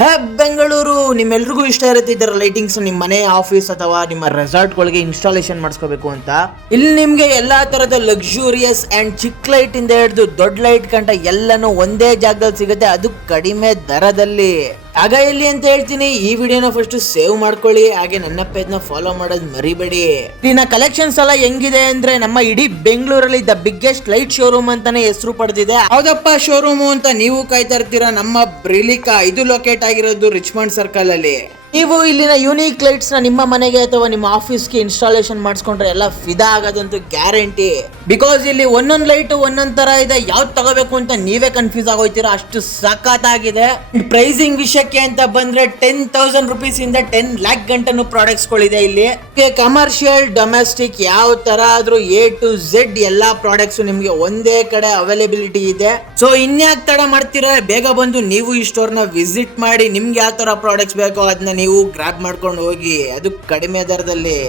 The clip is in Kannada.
ಹೇ ಬೆಂಗಳೂರು, ನಿಮ್ಮೆಲ್ರಿಗೂ ಇಷ್ಟ ಇರುತ್ತೆ ಇದರ ಲೈಟಿಂಗ್ಸ್ ನಿಮ್ಮ ಮನೆ, ಆಫೀಸ್ ಅಥವಾ ನಿಮ್ಮ ರೆಸಾರ್ಟ್ಗಳಿಗೆ ಇನ್ಸ್ಟಾಲೇಷನ್ ಮಾಡಿಸ್ಕೋಬೇಕು ಅಂತ. ಇಲ್ಲಿ ನಿಮ್ಗೆ ಎಲ್ಲಾ ತರದ ಲಕ್ಸುರಿಯಸ್ ಅಂಡ್ ಚಿಕ್ಕ ಲೈಟ್ ಇಂದ ಹಿಡಿದು ದೊಡ್ಡ ಲೈಟ್ ಕಂಟ ಎಲ್ಲಾನು ಒಂದೇ ಜಾಗದಲ್ಲಿ ಸಿಗುತ್ತೆ, ಅದು ಕಡಿಮೆ ದರದಲ್ಲಿ. ಆಗ ಎಲ್ಲಿ ಅಂತ ಹೇಳ್ತೀನಿ, ಈ ವಿಡಿಯೋನ ಫಸ್ಟ್ ಸೇವ್ ಮಾಡ್ಕೊಳ್ಳಿ, ಹಾಗೆ ನನ್ನ ಪೇಜ್ ನ ಫಾಲೋ ಮಾಡೋದ್ ಮರಿಬೇಡಿ. ಇನ್ನ ಕಲೆಕ್ಷನ್ಸ್ ಎಲ್ಲ ಹೆಂಗಿದೆ ಅಂದ್ರೆ, ನಮ್ಮ ಇಡೀ ಬೆಂಗಳೂರಲ್ಲಿ ದ ಬಿಗ್ಗೆಸ್ಟ್ ಲೈಟ್ ಶೋರೂಮ್ ಅಂತಾನೆ ಹೆಸರು ಪಡೆದಿದೆ. ಹೌದಪ್ಪ, ಶೋರೂಮ್ ಅಂತ ನೀವು ಕಾಯ್ತಾ ಇರ್ತೀರಾ. ನಮ್ಮ ಬ್ರಿಲಿಕಾ ಇದು ಲೊಕೇಟ್ ಆಗಿರೋದು ರಿಚ್ಮಂಡ್ ಸರ್ಕಲ್ ಅಲ್ಲಿ. ನೀವು ಇಲ್ಲಿನ ಯೂನಿಕ್ ಲೈಟ್ಸ್ ನ ನಿಮ್ಮ ಮನೆಗೆ ಅಥವಾ ನಿಮ್ಮ ಆಫೀಸ್ಗೆ ಇನ್ಸ್ಟಾಲೇಷನ್ ಮಾಡಿಸ್ಕೊಂಡ್ರೆ ಎಲ್ಲ ಫಿದಾ ಆಗೋದಂತೂ ಗ್ಯಾರಂಟಿ. ಬಿಕಾಸ್ ಇಲ್ಲಿ ಒಂದೊಂದು ಲೈಟ್ ಒಂದೊಂದ್ ತರ ಇದೆ, ಯಾವ್ದು ತಗೋಬೇಕು ಅಂತ ನೀವೇ ಕನ್ಫ್ಯೂಸ್ ಆಗೋಯ್ತೀರಾ, ಅಷ್ಟು ಸಖತ್ತಾಗಿದೆ. ಪ್ರೈಸಿಂಗ್ ವಿಷಯಕ್ಕೆ ಅಂತ ಬಂದ್ರೆ 10,000 rupees ಇಂದ 10 lakh ಗಂಟನು ಪ್ರಾಡಕ್ಟ್ಸ್ ಗಳಿದೆ ಇಲ್ಲಿ. ಕಮರ್ಷಿಯಲ್, ಡೊಮೆಸ್ಟಿಕ್ ಯಾವ ತರ ಆದ್ರೂ A to Z ಎಲ್ಲಾ ಪ್ರಾಡಕ್ಟ್ಸ್ ನಿಮ್ಗೆ ಒಂದೇ ಕಡೆ ಅವೈಲೇಬಿಲಿಟಿ ಇದೆ. ಸೊ ಇನ್ಯಾಕ್ ತಡ ಮಾಡ್ತೀರಾ, ಬೇಗ ಬಂದು ನೀವು ಈ ಸ್ಟೋರ್ ನ ವಿಸಿಟ್ ಮಾಡಿ. ನಿಮ್ಗೆ ಯಾವ ತರ ಪ್ರಾಡಕ್ಟ್ಸ್ ಬೇಕೋ ಅದನ್ನ ನೀವು ಗ್ರಾಬ್ ಮಾಡ್ಕೊಂಡು ಹೋಗಿ, ಅದು ಕಡಿಮೆ ದರದಲ್ಲಿ.